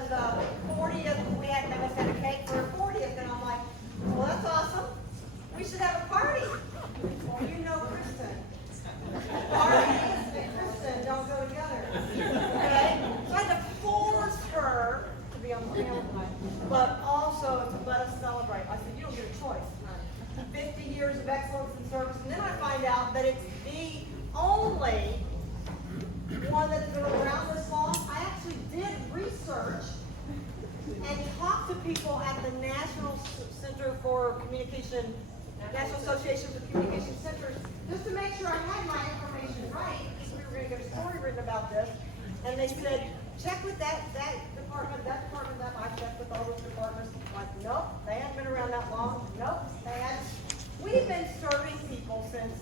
was 40th. We had never had a cake for a 40th, and I'm like, well, that's awesome. We should have a party. Well, you know Kristen. Parties and Kristen don't go together. Okay? So I had to force her to be on the panel tonight, but also to let us celebrate. I said, you don't get a choice. 50 years of excellence in service, and then I find out that it's the only one that's been around this long. I actually did research and talked to people at the National Center for Communication, National Association for Communication Centers, just to make sure I had my information right, because we were going to get a story written about this. And they said, check with that department, that. I checked with all those departments. Like, nope, they haven't been around that long. Nope, they hadn't. We've been serving people since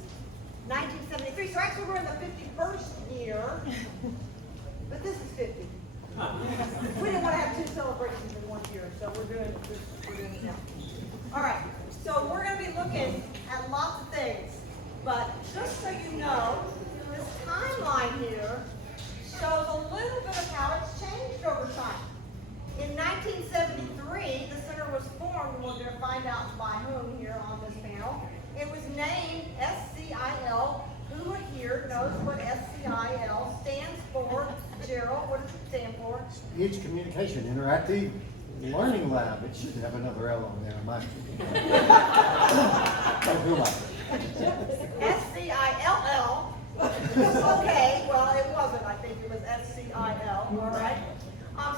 1973. So actually we're in the 51st year, but this is 50. We didn't want to have two celebrations in one year, so we're doing it now. All right, so we're going to be looking at lots of things, but just so you know, this timeline here shows a little bit of how it's changed over time. In 1973, the center was formed, and we're going to find out by whom here on this panel. It was named SCIL. Who here knows what SCIL stands for? Gerald, what does it stand for? Speech Communication Interactive Learning Lab. It should have another L on there. SCILL. Okay, well, it wasn't. I think it was SCIL, all right?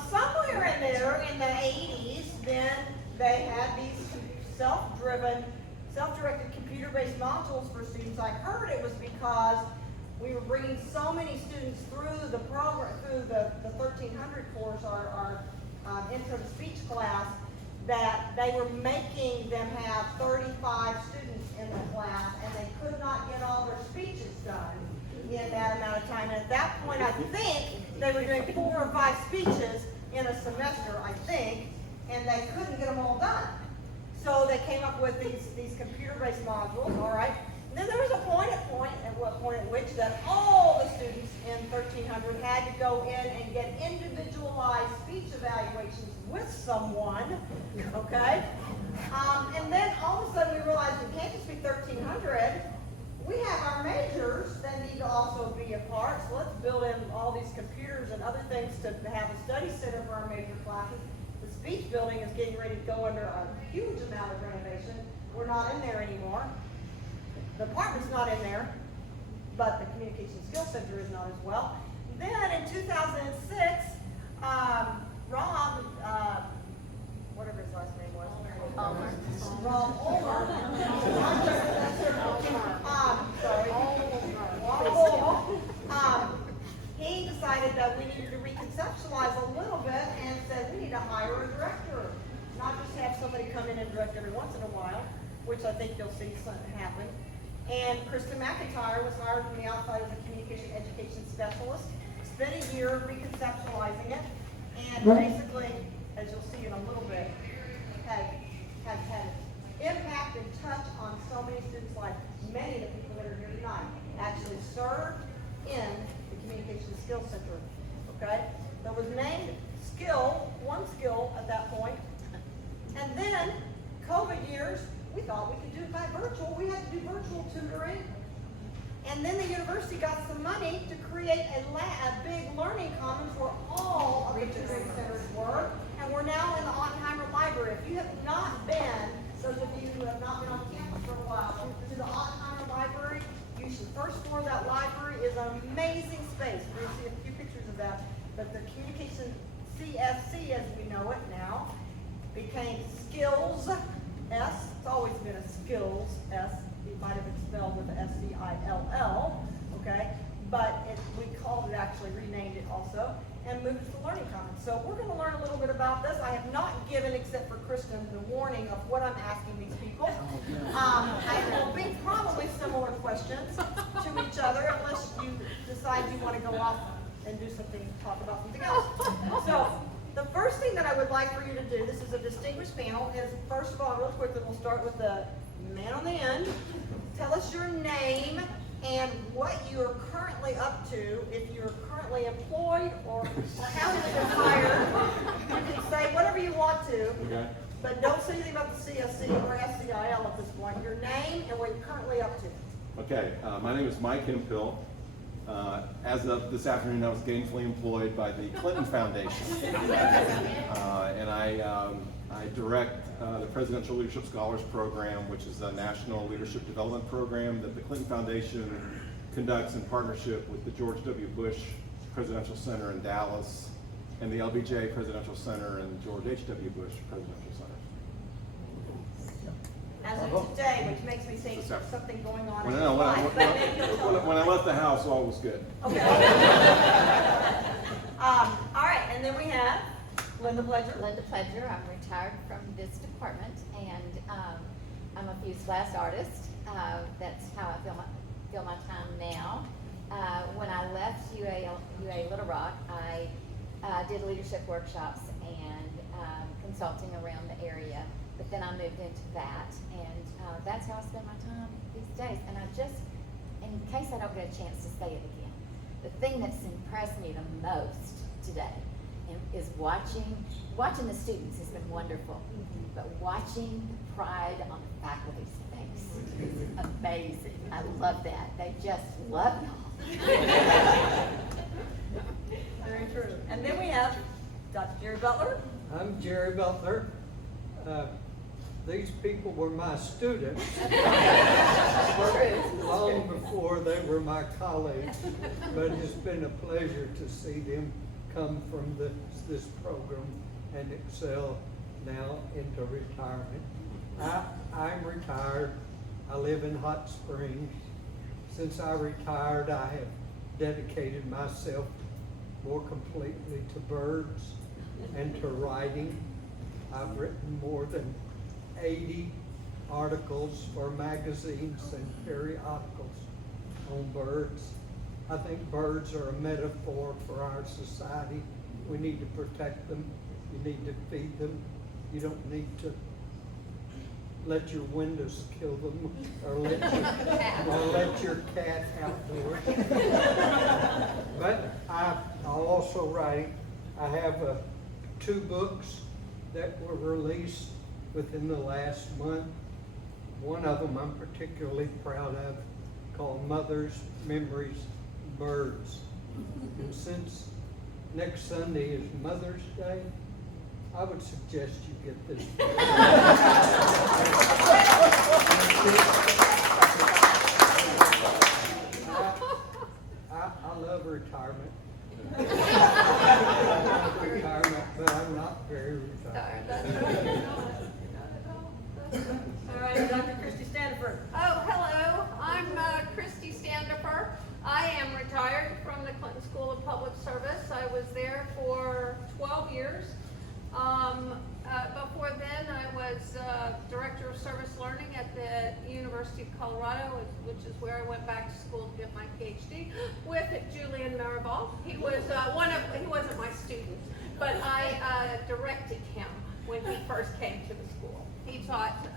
Somewhere in there, in the 80s, then they had these self-driven, self-directed computer-based modules for students. I heard it was because we were bringing so many students through the program, through the 1300 course, our intro to speech class, that they were making them have 35 students in the class, and they could not get all their speeches done in that amount of time. And at that point, I think they were doing 4 or 5 speeches in a semester, I think, and they couldn't get them all done. So they came up with these computer-based modules, all right? And then there was a point at which that all the students in 1300 had to go in and get individualized speech evaluations with someone, okay? And then all of a sudden we realized we can't just be 1300. We have our majors that need to also be a part, so let's build in all these computers and other things to have a study center for our major classes. The speech building is getting ready to go under a huge amount of renovation. We're not in there anymore. The apartment's not in there, but the Communication Skills Center is not as well. Then in 2006, Rob, whatever his last name was, Rob Ulmer, he decided that we needed to reconceptualize a little bit and said we need to hire a director, not just have somebody come in and direct every once in a while, which I think you'll see happen. And Kristen McIntyre was hired from the outside as a communication education specialist. Spent a year reconceptualizing it, and basically, as you'll see in a little bit, has had impact and touch on so many students' lives. Many of the people that are here tonight actually served in the Communication Skills Center. Okay, that was named one skill at that point, and then COVID years. We thought we could do it by virtual. We had to do virtual tutoring. And then the university got some money to create a big learning commons where all of the tutoring centers were. And we're now in the Ottenheimer Library. If you have not been, those of you who have not been on campus for a while, to the Ottenheimer Library, you should. First floor of that library is an amazing space. We'll see a few pictures of that. But the Communication CSC, as we know it now, became Skills S. It's always been a Skills S. It might have been spelled with the SCILL, okay? But we called it, actually renamed it also, and moved it to Learning Commons. So we're going to learn a little bit about this. I have not given, except for Kristen, the warning of what I'm asking these people. I will be probably similar questions to each other unless you decide you want to go off and do something, talk about something else. So the first thing that I would like for you to do, this is a distinguished panel, is first of all, real quickly, we'll start with the man on the end. Tell us your name and what you're currently up to, if you're currently employed or haven't been hired. Okay. But don't say anything about the CSC or SCIL at this point. Your name and what you're currently up to. Okay, my name is Mike Hemphill. As of this afternoon, I was gainfully employed by the Clinton Foundation. And I direct the Presidential Leadership Scholars Program, which is a national leadership development program that the Clinton Foundation conducts in partnership with the George W. Bush Presidential Center in Dallas and the LBJ Presidential Center and George H.W. Bush Presidential Center. As of today, which makes me think there's something going on in When, your life. But maybe you'll tell me. when I left the house, all was good. Okay. All right, and then we have Linda Pledger. Linda Pledger. I'm retired from this department, and I'm a Fuse Blast artist. That's how I feel my time now. When I left UA Little Rock, I did leadership workshops and consulting around the area. But then I moved into that, and that's how I spend my time these days. And I just, in case I don't get a chance to say it again, the thing that's impressed me the most today is watching the students has been wonderful, but watching the pride on the faculty's face is amazing. I love that. They just love y'all. Very true. And then we have Dr. Jerry Butler. I'm Jerry Butler. These people were my students long before they were my colleagues, but it's been a pleasure to see them come from this program and excel now into retirement. I'm retired. I live in Hot Springs. Since I retired, I have dedicated myself more completely to birds and to writing. I've written more than 80 articles for magazines and periodicals on birds. I think birds are a metaphor for our society. We need to protect them. You need to feed them. You don't need to let your windows kill them or let your cat outdoors. But I'm also writing. I have 2 books that were released within the last month. One of them I'm particularly proud of, called Mother's Memories Birds. And since next Sunday is Mother's Day, I would suggest you get this book. I love retirement. I love retirement, but I'm not very retired. All right, Dr. Christy Standiford. Oh, hello. I'm Christy Standifer. I am retired from the Clinton School of Public Service. I was there for 12 years. Before then, I was Director of Service Learning at the University of Colorado, which is where I went back to school to get my PhD with Julian Maribal. He was he wasn't my student, but I directed him when he first came to the school. He taught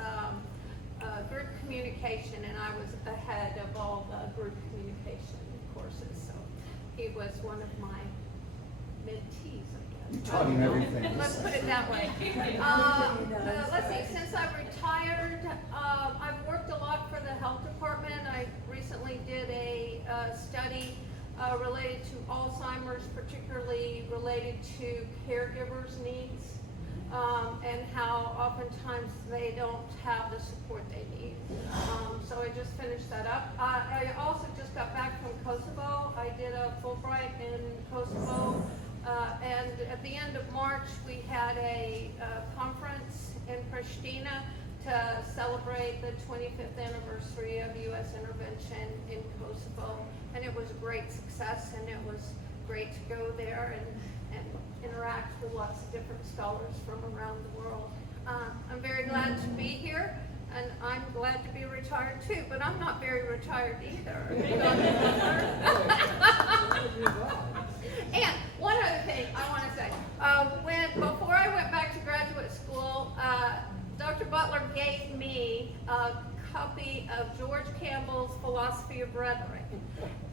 group communication, and I was ahead of all the group communication courses. So he was one of my mentees, I guess. You taught him everything. Let's put it that way. Let's see, since I've retired, I've worked a lot for the health department. I recently did a study related to Alzheimer's, particularly related to caregivers' needs. And how oftentimes they don't have the support they need. So I just finished that up. I also just got back from Kosovo. I did a Fulbright in Kosovo. And at the end of March, we had a conference in Pristina to celebrate the 25th anniversary of U.S. intervention in Kosovo. And it was a great success, and it was great to go there and interact with lots of different scholars from around the world. I'm very glad to be here, and I'm glad to be retired too, but I'm not very retired either. And one other thing I want to say, before I went back to graduate school, Dr. Butler gave me a copy of George Campbell's Philosophy of Rhetoric.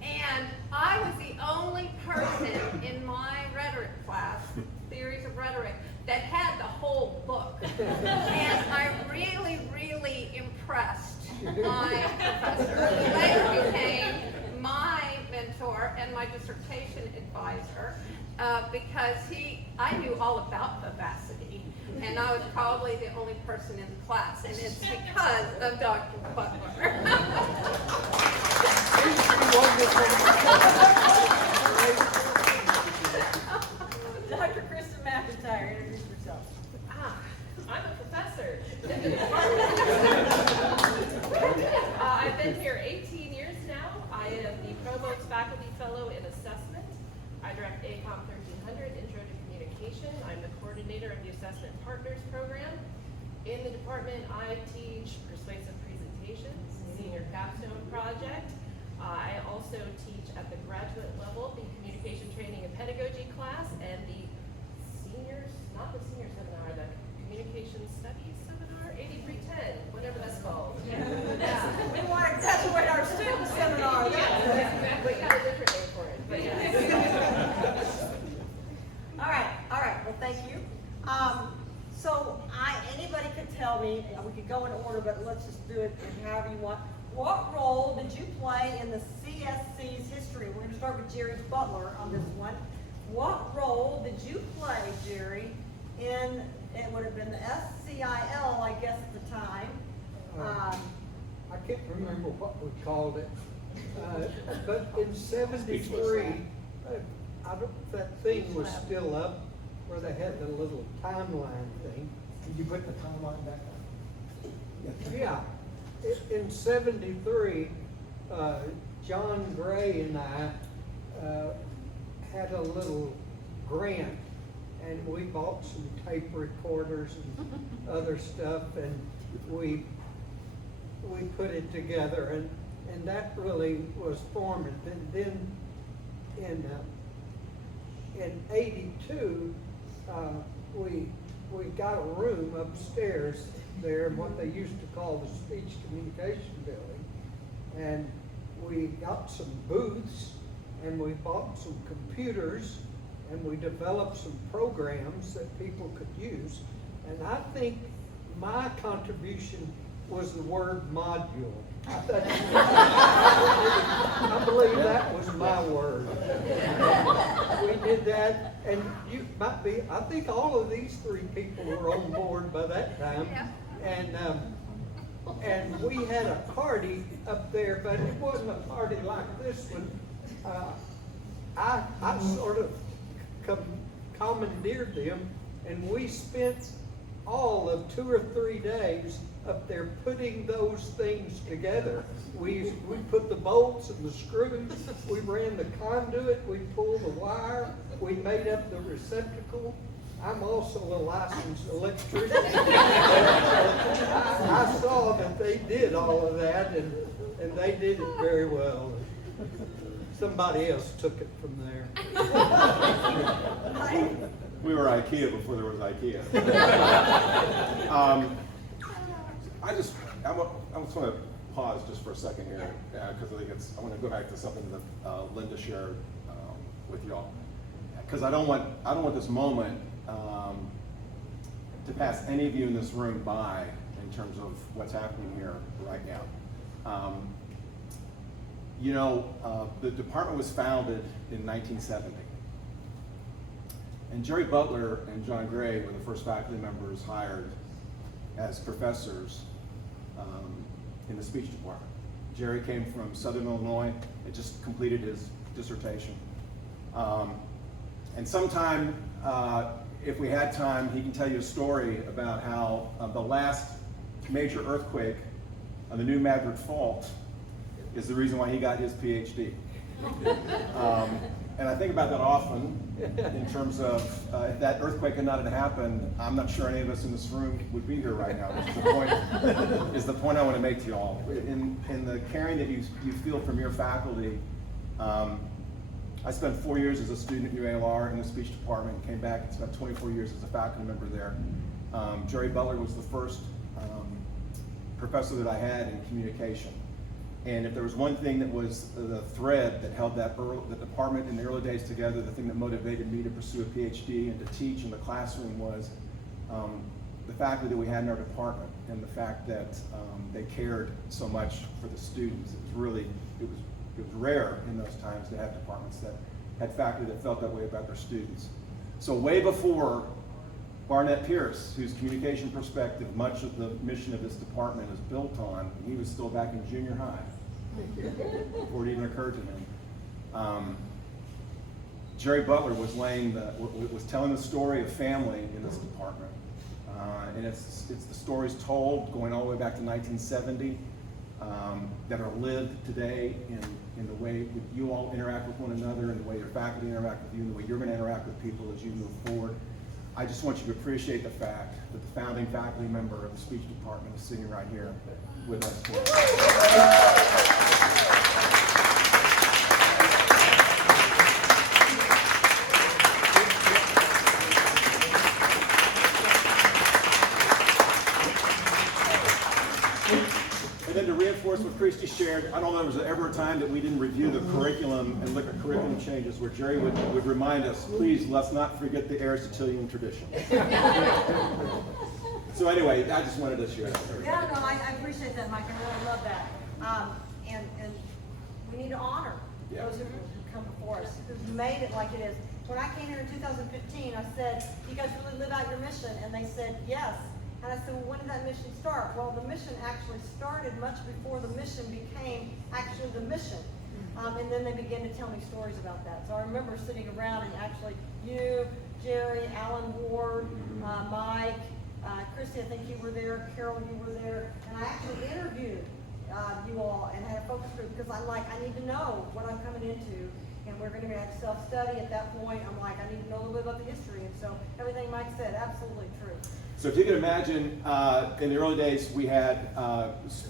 And I was the only person in my rhetoric class, Theories of Rhetoric, that had the whole book. And I really, really impressed my professor, who later became my mentor and my dissertation advisor, because I knew all about vivacity, and I was probably the only person in the class, and it's because of Dr. Butler. Dr. Kristen McIntyre, introduce yourself. I'm a professor. I've been here 18 years now. I am the Provost Faculty Fellow in Assessment. I direct ACOM 1300, Intro to Communication. I'm the coordinator of the Assessment Partners Program. In the department, I teach persuasive presentations, senior capstone project. I also teach at the graduate level the communication training and pedagogy class and the seniors, not the senior seminar, the communication studies seminar, 8310, whatever that's called. Yeah. We want to graduate our student seminar. We got a different name for it, but yeah. All right, well, thank you. So anybody could tell me, we could go in order, but let's just do it however you want. What role did you play in the CSC's history? We're gonna start with Jerry Butler on this one. What role did you play, Jerry, in, it would have been the SCIL, I guess, at the time? I can't remember what we called it, but in '73, that thing was still up where they had the little timeline thing. Did you put the timeline back up? Yeah, in '73, John Gray and I had a little grant, and we bought some tape recorders and other stuff, and we put it together, and that really was formative. And then in '82, we got a room upstairs there in what they used to call the speech communication building, and we got some booths, and we bought some computers, and we developed some programs that people could use. And I think my contribution was the word module. I believe that was my word. We did that, and you might be, I think all of these three people were on board by that time. Yeah. And we had a party up there, but it wasn't a party like this one. I sort of commandeered them, and we spent all of 2 or 3 days up there putting those things together. We put the bolts and the screws, we ran the conduit, we pulled the wire, we made up the receptacle. I'm also a licensed electrician. I saw that they did all of that, and they did it very well. Somebody else took it from there. We were IKEA before there was IKEA. I just want to pause just for a second here, because I think I want to go back to something that Linda shared with y'all, because I don't want this moment to pass any of you in this room by in terms of what's happening here right now. The department was founded in 1970. And Jerry Butler and John Gray were the first faculty members hired as professors in the speech department. Jerry came from Southern Illinois and just completed his dissertation. And sometime, if we had time, he can tell you a story about how the last major earthquake on the New Madrid Fault is the reason why he got his PhD. And I think about that often in terms of if that earthquake had not happened, I'm not sure any of us in this room would be here right now, which is the point I want to make to you all. In the caring that you feel from your faculty, I spent 4 years as a student at UALR in the speech department, came back and spent 24 years as a faculty member there. Jerry Butler was the first professor that I had in communication. And if there was one thing that was the thread that held the department in the early days together, the thing that motivated me to pursue a PhD and to teach in the classroom was the faculty that we had in our department and the fact that they cared so much for the students. It was rare in those times to have departments that had faculty that felt that way about their students. So way before Barnett Pierce, whose communication perspective much of the mission of this department is built on, he was still back in junior high before it even occurred to him. Jerry Butler was telling the story of family in this department, and it's the stories told going all the way back to 1970 that are lived today in the way that you all interact with one another, and the way your faculty interact with you, and the way you're going to interact with people as you move forward. I just want you to appreciate the fact that the founding faculty member of the speech department is sitting right here with us today. What Christy shared, I don't know if there was ever a time that we didn't review the curriculum and look at curriculum changes where Jerry would remind us, please, let's not forget the Aristotelian tradition. So anyway, I just wanted to share that. Yeah, no, I appreciate that, Mike, I really love that. And we need to honor those who come before us, who've made it like it is. When I came here in 2015, I said, you guys really live out your mission? And they said, yes. And I said, well, when did that mission start? Well, the mission actually started much before the mission became actually the mission. And then they began to tell me stories about that. So I remember sitting around and actually you, Jerry, Alan Ward, Mike, Christy, I think you were there, Carol, you were there, and I actually interviewed you all and had a focus group because I need to know what I'm coming into. And we're going to have self-study at that point. I'm like, I need to know a little bit about the history. And so everything Mike said, absolutely true. So if you can imagine, in the early days, we had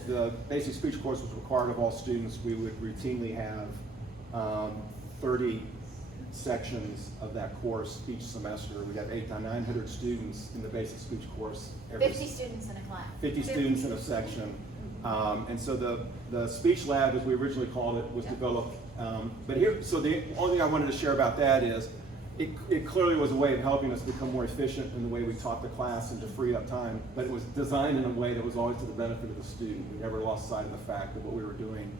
the basic speech course was required of all students. We would routinely have 30 sections of that course each semester. We got 800 to 900 students in the basic speech course. 50 students in a class. 50 students in a section. And so the speech lab, as we originally called it, was developed. So the only thing I wanted to share about that is it clearly was a way of helping us become more efficient in the way we taught the class and to free up time, but it was designed in a way that was always to the benefit of the student. We never lost sight of the fact that what we were doing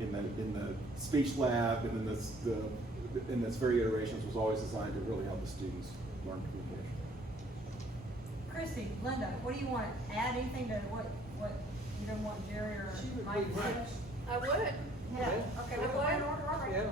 in the speech lab and in its various iterations was always designed to really help the students learn communication. Christy, Linda, what do you want? Add anything to what you don't want Jerry or Mike to say? I would. Yeah, okay, we're going in order, all right.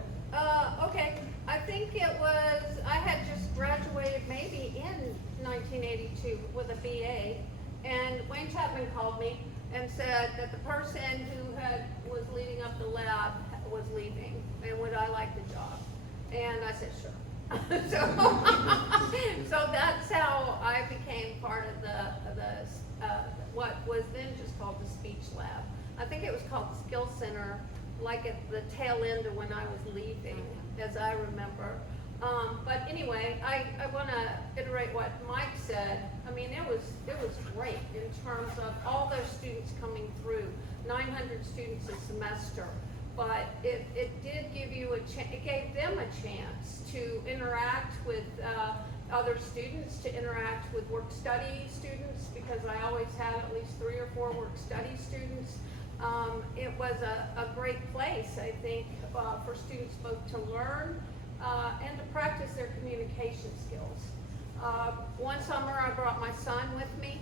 Okay, I think it was, I had just graduated maybe in 1982 with a BA, and Wayne Chapman called me and said that the person who was leading up the lab was leaving, and would I like the job? And I said, sure. So that's how I became part of what was then just called the speech lab. I think it was called the Skill Center, like at the tail end of when I was leaving, as I remember. But anyway, I want to iterate what Mike said. I mean, it was great in terms of all those students coming through, 900 students a semester. But it did give you it gave them a chance to interact with other students, to interact with work study students, because I always had at least 3 or 4 work study students. It was a great place, I think, for students both to learn and to practice their communication skills. One summer I brought my son with me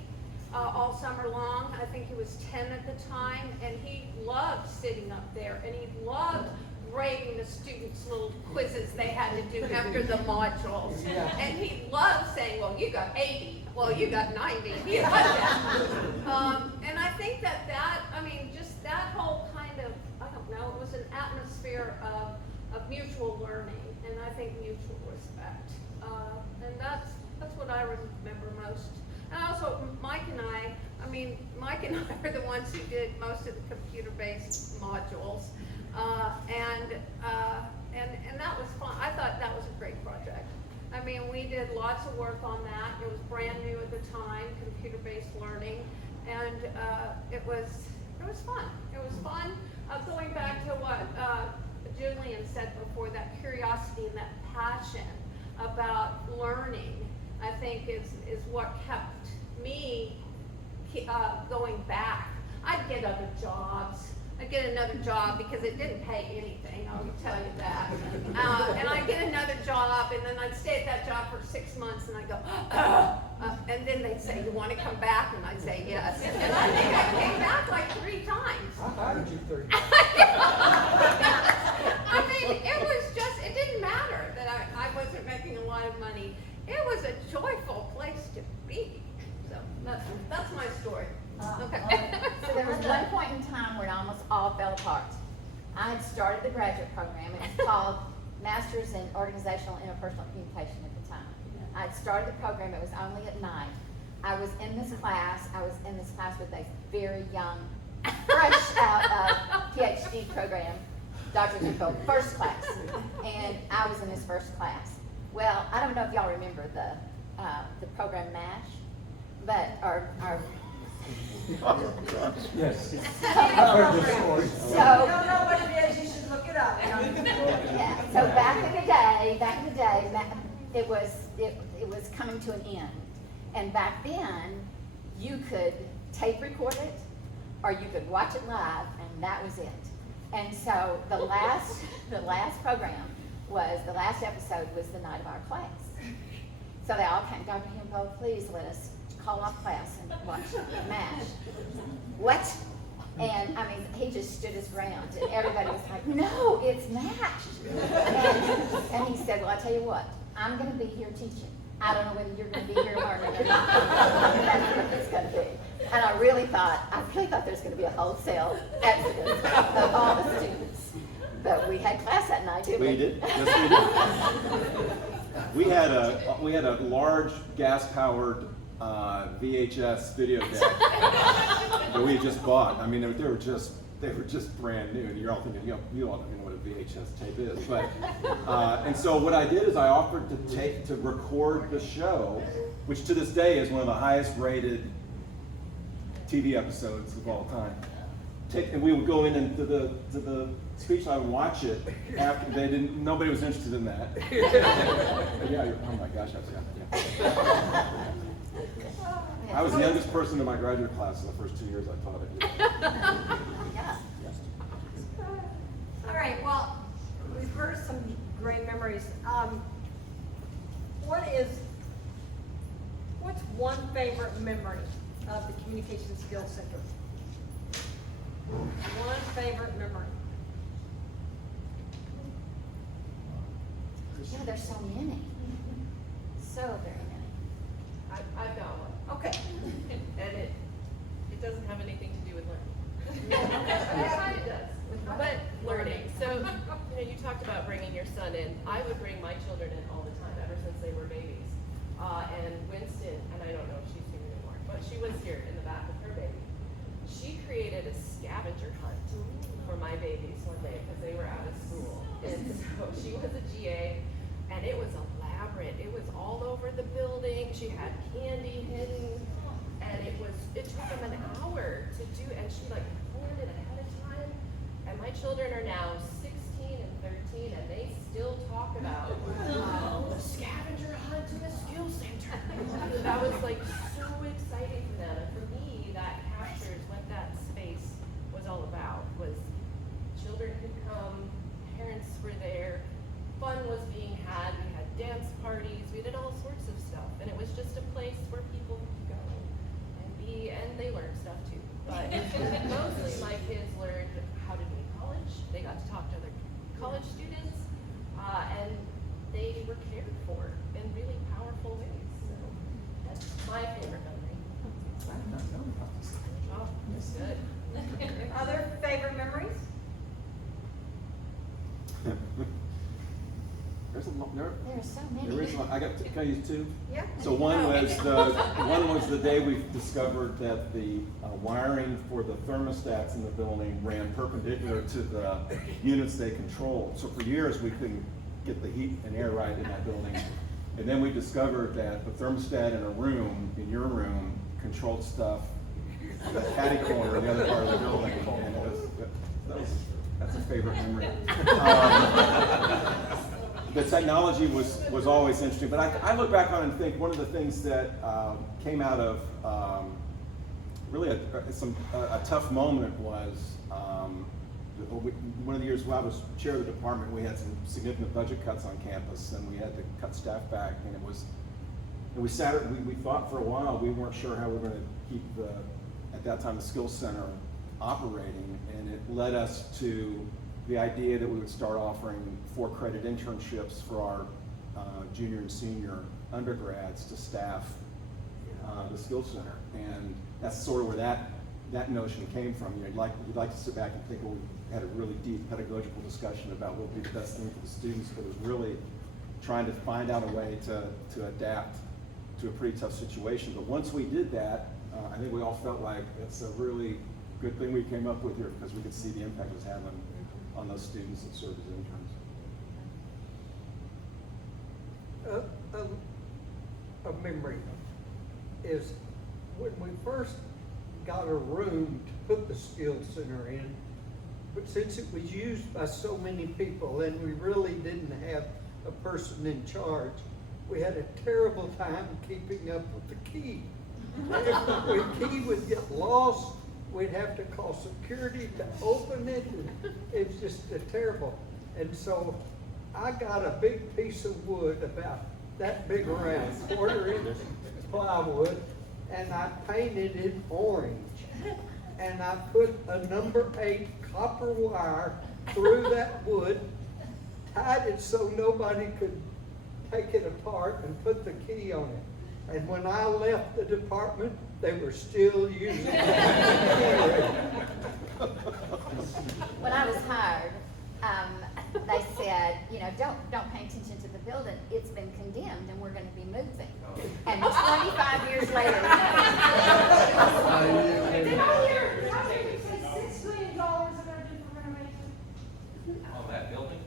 all summer long. I think he was 10 at the time, and he loved sitting up there, and he loved grading the students' little quizzes they had to do after the modules. And he loved saying, well, you got 80, well, you got 90. He loved that. And I think that just that whole kind of, I don't know, it was an atmosphere of mutual learning, and I think mutual respect. And that's what I remember most. And also, Mike and I were the ones who did most of the computer-based modules. And that was fun. I thought that was a great project. I mean, we did lots of work on that. It was brand new at the time, computer-based learning, and it was fun. It was fun. Going back to what Julian said before, that curiosity and that passion about learning, I think is what kept me going back. I'd get other jobs. I'd get another job because it didn't pay anything, I'll tell you that. And I'd get another job, and then I'd stay at that job for 6 months, and I'd go, and then they'd say, you want to come back? And I'd say yes. And I think I came back like 3 times. I hired you 3 times. I mean, it was just, it didn't matter that I wasn't making a lot of money. It was a joyful place to be. So that's my story. Okay. So there was one point in time where it almost all fell apart. I had started the graduate program. It was called Masters in Organizational and Interpersonal Communication at the time. I had started the program. It was only at night. I was in this class with a very young, fresh out of PhD program, Dr. Zuko, first class. And I was in his first class. Well, I don't know if y'all remember the program MASH, but our Yes. So, I've heard this story. If you don't know what it is, you should look it up. yeah, so back in the day, it was coming to an end. And back then, you could tape record it, or you could watch it live, and that was it. And so the last episode was the night of our class. So they all came, Dr. Himbo, please let us call off class and watch MASH. What? And I mean, he just stood his ground, and everybody was like, no, it's MASH. And he said, well, I tell you what, I'm going to be here teaching. I don't know whether you're going to be here learning or not. That's what it's going to be. And I really thought there's going to be a wholesale exodus of all the students. But we had class that night, didn't we? We did, yes we did. We had a large gas-powered VHS video deck that we had just bought. I mean, they were just brand new, and you're all thinking, you don't even know what a VHS tape is. But and so what I did is I offered to record the show, which to this day is one of the highest-rated TV episodes of all time. And we would go into the speech and I would watch it after nobody was interested in that. But yeah, oh my gosh, I forgot that. Yeah. I was the youngest person in my graduate class in the first 2 years I taught it. Yeah. All right, well, we've heard some great memories. What's one favorite memory of the Communication Skills Center? One favorite memory. Yeah, there's so many. So very many. I've got one, Okay. and it doesn't have anything to do with learning. It kind of does, but learning. So, you talked about bringing your son in. I would bring my children in all the time, ever since they were babies. And Winston, and I don't know if she's here anymore, but she was here in the back with her baby. She created a scavenger hunt for my babies one day because they were out of school. And so she was a GA, and it was elaborate. It was all over the building. She had candy hidden, and it took them an hour to do, and she planned it ahead of time. And my children are now 16 and 13, and they still talk about the scavenger hunt in the skill center. That was so exciting for them. And for me, that captures what that space was all about. Was children could come, parents were there, fun was being had, we had dance parties, we did all sorts of stuff, and it was just a place where people could go and be, and they learned stuff too. But mostly my kids learned how to do college. They got to talk to other college students, and they were cared for in really powerful ways. So that's my favorite memory. Oh, that's good. Other favorite memories? There's a lot. There are so many. There is one. Can I use two? Yeah. So one was the day we discovered that the wiring for the thermostats in the building ran perpendicular to the units they controlled. So for years we couldn't get the heat and air right in that building. And then we discovered that the thermostat in your room, controlled stuff in the catty corner in the other part of the building. And that's a favorite memory. the technology was always interesting, but I look back on it and think one of the things that came out of really a tough moment was one of the years when I was chair of the department, we had some significant budget cuts on campus, and we had to cut staff back, and we thought for a while, we weren't sure how we were going to keep at that time, the Skills Center operating, and it led us to the idea that we would start offering 4-credit internships for our junior and senior undergrads to staff the Skills Center. And that's sort of where that notion came from. You'd like to sit back and think, well, we had a really deep pedagogical discussion about what would be the best thing for the students, but it was really trying to find out a way to adapt to a pretty tough situation. But once we did that, I think we all felt like it's a really good thing we came up with here, because we could see the impact it was having on those students that served as interns. A memory is when we first got a room to put the Skills Center in, but since it was used by so many people and we really didn't have a person in charge, we had a terrible time keeping up with the key. If the key would get lost, we'd have to call security to open it. It was just terrible. And so I got a big piece of wood about that big around, 1/4-inch plywood, and I painted it orange. And I put a number 8 copper wire through that wood, tied it so nobody could take it apart, and put the key on it. And when I left the department, they were still using it. When I was hired, they said, don't pay attention to the building. It's been condemned and we're going to be moving. And 25 years later. Did I hear, how did you say $6 million are gonna do for renovation? On that building?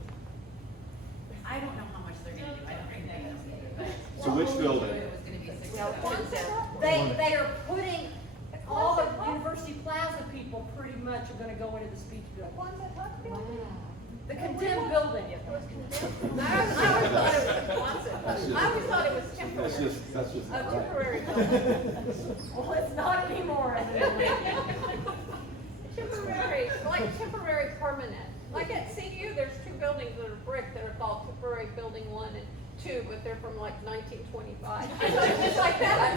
I don't know how much they're gonna do, I don't think they know. So which building? It was gonna be 6. They are putting, all the University Plaza people pretty much are gonna go into the speech building. The condemned building. I always thought it was temporary. That's just. A temporary building. Well, it's not anymore. Temporary permanent. Like at CU, there's 2 buildings that are brick that are called temporary building 1 and 2, but they're from like 1925. It's like that.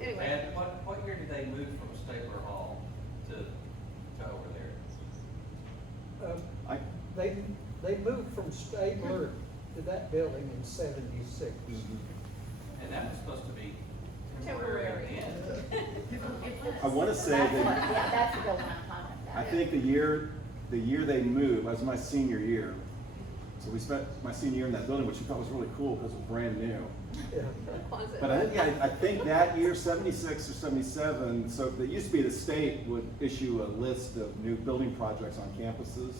Anyway. And what year did they move from Stapler Hall to over there? They moved from Stabler to that building in '76. And that was supposed to be Temporary. temporary again. I want to say That's that, that's the building I'm talking about. I think the year they moved was my senior year. So we spent my senior year in that building, which I thought was really cool because it was brand new. Yeah. But I think that year, 76 or 77, so it used to be the state would issue a list of new building projects on campuses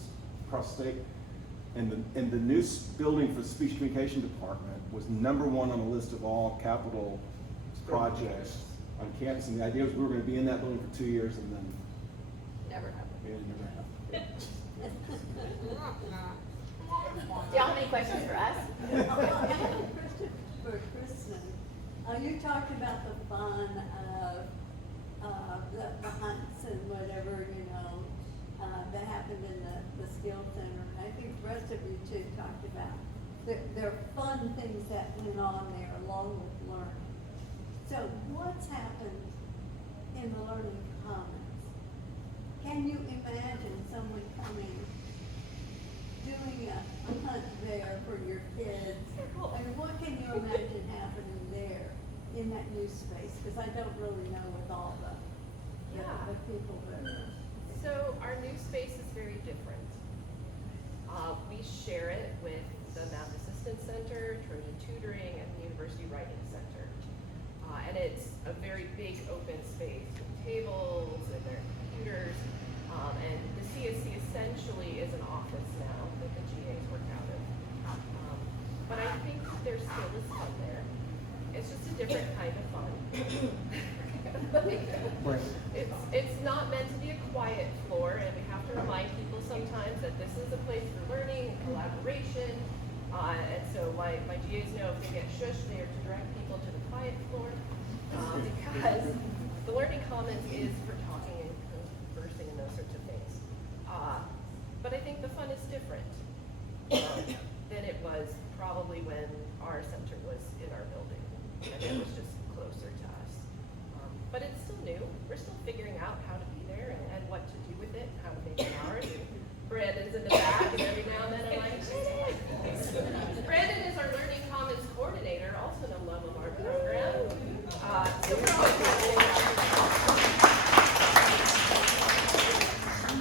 across the state. And the new building for the speech communication department was number 1 on the list of all capital projects on campus. And the idea was we were going to be in that building for 2 years, and then Never happened. it never happened. Do y'all have any questions for us? For Kristen, you talked about the fun of the hunts and whatever, that happened in the Skills Center. And I think the rest of you too talked about there are fun things that went on there along with learning. So what's happened in the Learning Commons? Can you imagine someone coming, doing a hunt there for your kids? I mean, what can you imagine happening there in that new space? Because I don't really know with all the people there. So our new space is very different. We share it with the Math Assistance Center, Trojan Tutoring, and the University Writing Center. And it's a very big open space with tables and there are computers. And the CSC essentially is an office now that the GAs work out of. But I think there still is fun there. It's just a different kind of fun. It's not meant to be a quiet floor, and we have to remind people sometimes that administration. And so my GAs know if they get shushed, they are to direct people to the quiet floor, because the Learning Commons is for talking and conversing and those sorts of things. But I think the fun is different than it was probably when our center was in our building, and it was just closer to us. But it's still new. We're still figuring out how to be there and what to do with it, how to make it ours. And Brandon's in the back, and every now and then I'm like, Brandon is our Learning Commons coordinator, also an alum of our program. So we're always figuring it out.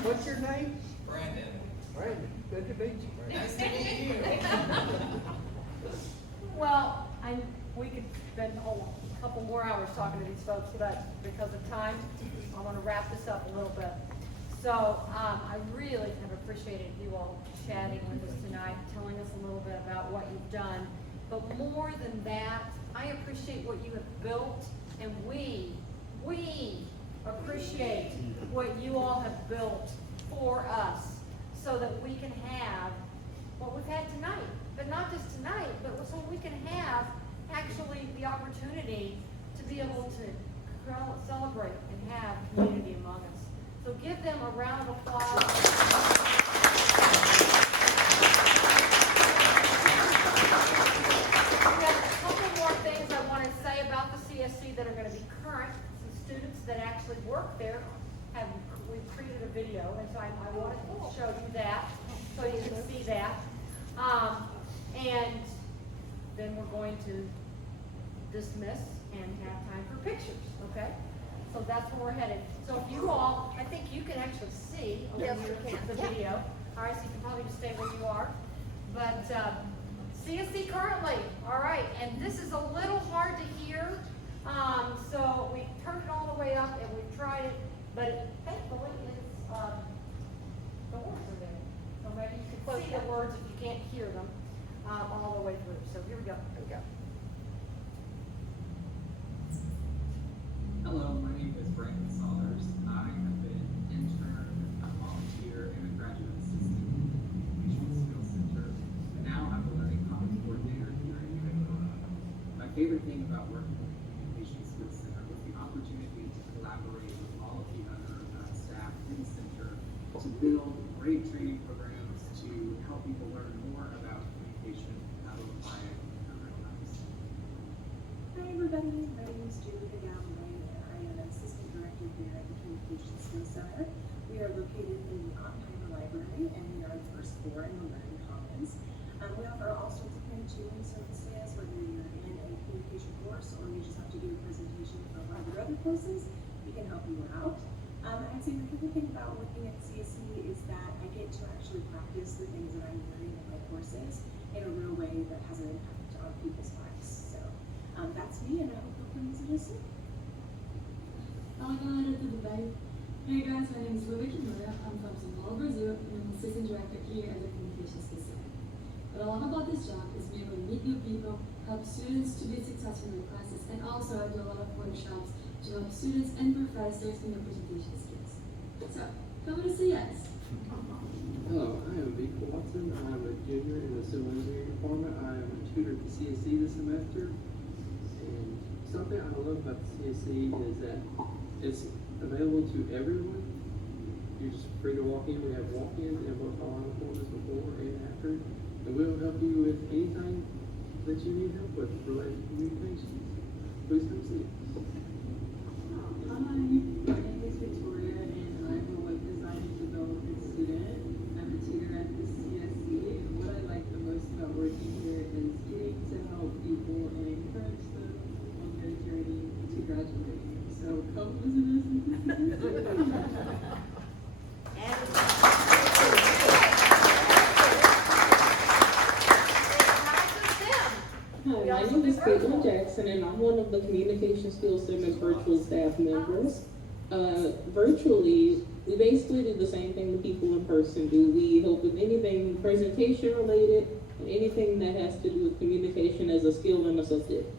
What's your name? Brandon. Brandon. Good to meet you, Brandon. Nice to meet you. Well, we could spend a couple more hours talking to these folks, but because of time, I want to wrap this up a little bit. So I really have appreciated you all chatting with us tonight, telling us a little bit about what you've done. But more than that, I appreciate what you have built, and we appreciate what you all have built for us so that we can have what we've had tonight. But not just tonight, but so we can have actually the opportunity to be able to celebrate and have community among us. So give them a round of applause. We have a couple more things I want to say about the CSC that are going to be current. Some students that actually work there we've created a video, and so I wanted to show you that so you can see that. And then we're going to dismiss and have time for pictures, okay? So that's where we're headed. So if you all, I think you can actually see the video. All right, so you can probably just stay where you are. But CSC currently, all right, and this is a little hard to hear. So we turned it all the way up and we've tried it, but thankfully the words are there. So maybe you can see the words if you can't hear them all the way through. So here we go. Here we go. Hello, my name is Brandon Saunders. I have been an intern, a volunteer, and a graduate assistant in the Communication Skills Center. And now I'm a Learning Commons coordinator here at UALA. My favorite thing about working with the Communication Skills Center was the opportunity to collaborate with all of the other staff in the center to build great training programs to help people learn more about communication and how to apply it in their real lives. Hi everybody, my name is Julia Galloway, and I am an assistant director here at the Communication Skills Center. We are located in the Oppenheimer Library, and we are on the first floor in the Learning Commons. We offer all sorts of parent tutoring services, whether you're in a communication course or you just have to do a presentation for one of your other courses, we can help you out. I'd say the favorite thing about working at CSC is that I get to actually practice the things that I'm learning in my courses in a real way that has an impact on people's lives. So that's me, and I hope you'll come visit us soon. Hey guys, my name is Ruby Kimura. I'm from São Paulo, Brazil, and I'm assistant director here at the Communication Skills Center. What I love about this job is being able to meet new people, help students to be successful in their classes, and also I do a lot of workshops to help students and professors in their presentation skills. So, come to see us. Hello, I am Vika Watson. I'm a junior in the Civil Engineering Department. I am a tutor at the CSC this semester. And something I love about the CSC is that it's available to everyone. You're just free to walk in. We have walk-ins in both our appointments before and after. And we'll help you with anything that you need help with related to communications. Please come see us. Hi, my name is Victoria, and I'm a web design and development student. I'm a tutor at the CSC, and what I like the most about working here is getting to help people and encourage them on their journey to graduating. So come visit us and Hi, my name is Caitlin Jackson, and I'm one of the Communication Skills Center's virtual staff members. Virtually, we basically do the same thing the people in person do. We help with anything presentation related, and anything that has to do with communication as a skill and a subject.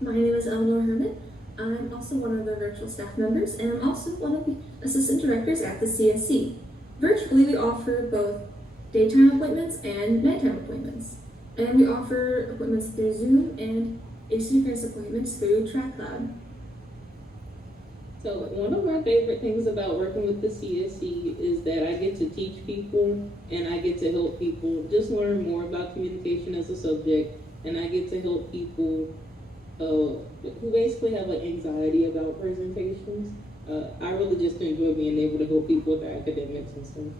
My name is Eleanor Herman. I'm also one of the virtual staff members, and I'm also one of the assistant directors at the CSC. Virtually, we offer both daytime appointments and nighttime appointments. And we offer appointments through Zoom and asynchronous appointments through TrackLab. So one of my favorite things about working with the CSC is that I get to teach people and I get to help people just learn more about communication as a subject, and I get to help people who basically have an anxiety about presentations. I really just enjoy being able to help people with their academics and stuff.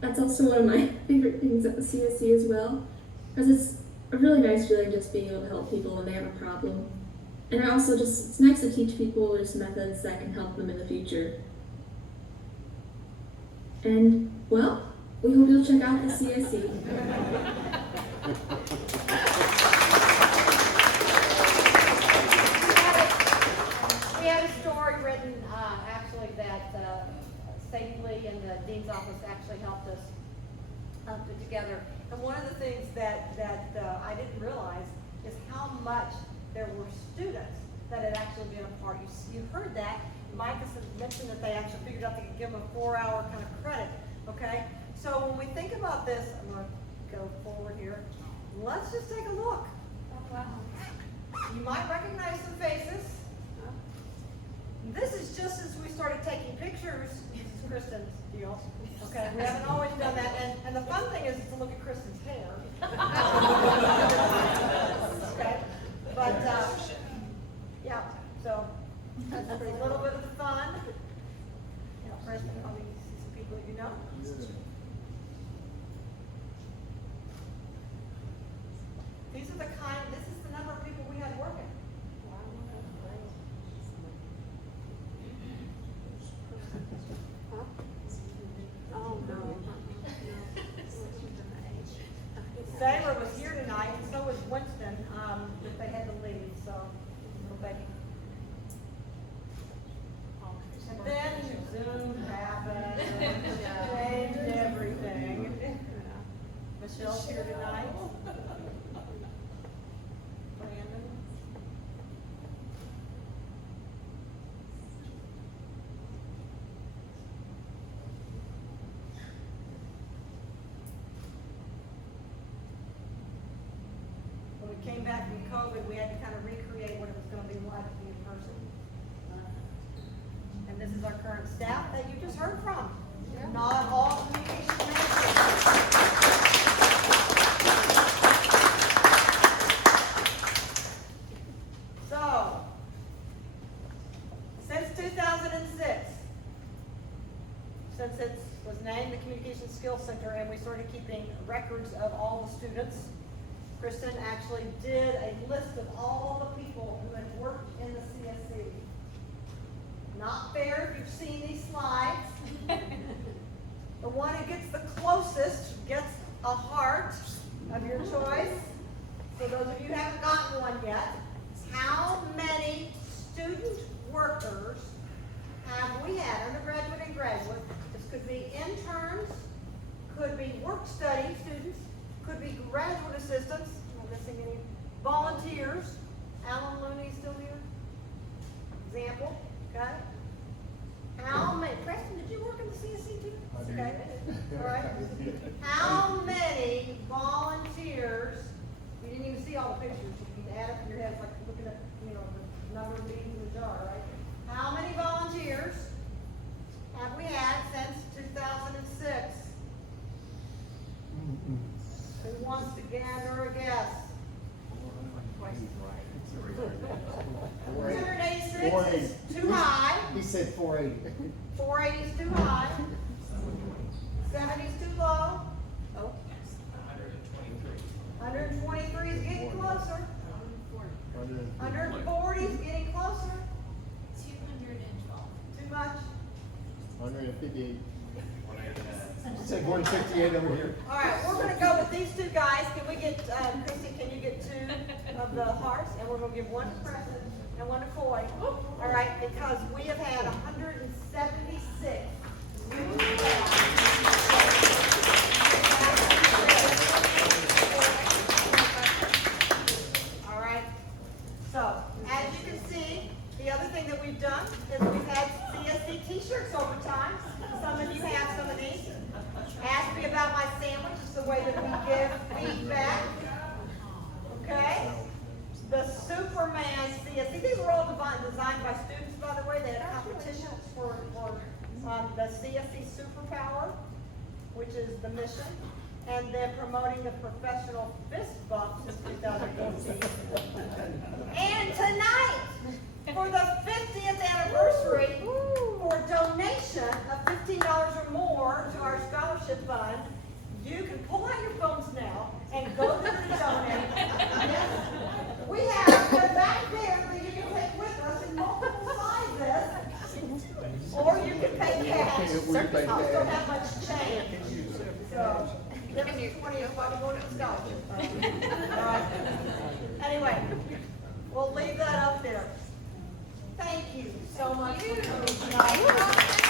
That's also one of my favorite things at the CSC as well, because it's a really nice feeling just being able to help people when they have a problem. And I also it's nice to teach people just methods that can help them in the future. And, well, we hope you'll check out the CSC. We had a story written, actually, that Sadie Lee and the Dean's office actually helped us put together. And one of the things that I didn't realize is how much there were students that had actually been a part. You heard that. Mike has mentioned that they actually figured out they could give them a 4-hour kind of credit, okay? So when we think about this, I'm going to go forward here. Let's just take a look. You might recognize some faces. This is just as we started taking pictures. This is Kristen's deal. Okay, we haven't always done that. And the fun thing is to look at Kristen's hair. Okay, but yeah, so that's a little bit of the fun. You know, Kristen, probably see some people you know. These are this is the number of people we had working. Sarah was here tonight, and so was Winston, but they had to leave, so little baby. And then Zoom happened, changed everything. Michelle's here tonight. Brandon. When we came back from COVID, we had to kind of recreate what it was going to be like to be in person. And this is our current staff that you just heard from. Not all communication managers. So, since 2006, since it was named the Communication Skills Center and we started keeping records of all the students, Kristen actually did a list of all the people who had worked in the CSC. Not fair if you've seen these slides. The one who gets the closest gets a heart of your choice. For those of you who haven't gotten one yet, how many student workers have we had, undergraduate and graduate? This could be interns, could be work study students, could be graduate assistants. Am I missing any? Volunteers. Alan Looney still here? Example, okay? How many, Preston, did you work in the CSC too? I did. Okay, all right. How many volunteers, you didn't even see all the pictures, you can add up in your head, it's like looking at, the number of beans in the jar, right? How many volunteers have we had since 2006? Who wants to gather a guess? 486 is too high. He said 480. 480 is too high. 70 is too low. Oh. 123 is getting closer. 140 is getting closer. 212. Too much. 158. Said 158 over here. All right, we're going to go with these two guys. Can we get, Christy, can you get 2 of the hearts? And we're going to give 1 to Preston and 1 to Coy. All right, because we have had 176. All right, so as you can see, the other thing that we've done is we've had CSC t-shirts over time. Some of you have some of these. Ask me about my the CSC Superpower, which is the mission, and then promoting the professional fist bump since 2014. And tonight, for the 50th anniversary, for donation of $15 or more to our scholarship fund, you can pull out your phones now and go there to donate. Yes. We have them back there that you can take with us in multiple sizes, or you can pay cash. I don't have much change. So, give us 20 if I'm going to the scholarship fund. All right. Anyway, we'll leave that up there. Thank you so much for coming tonight.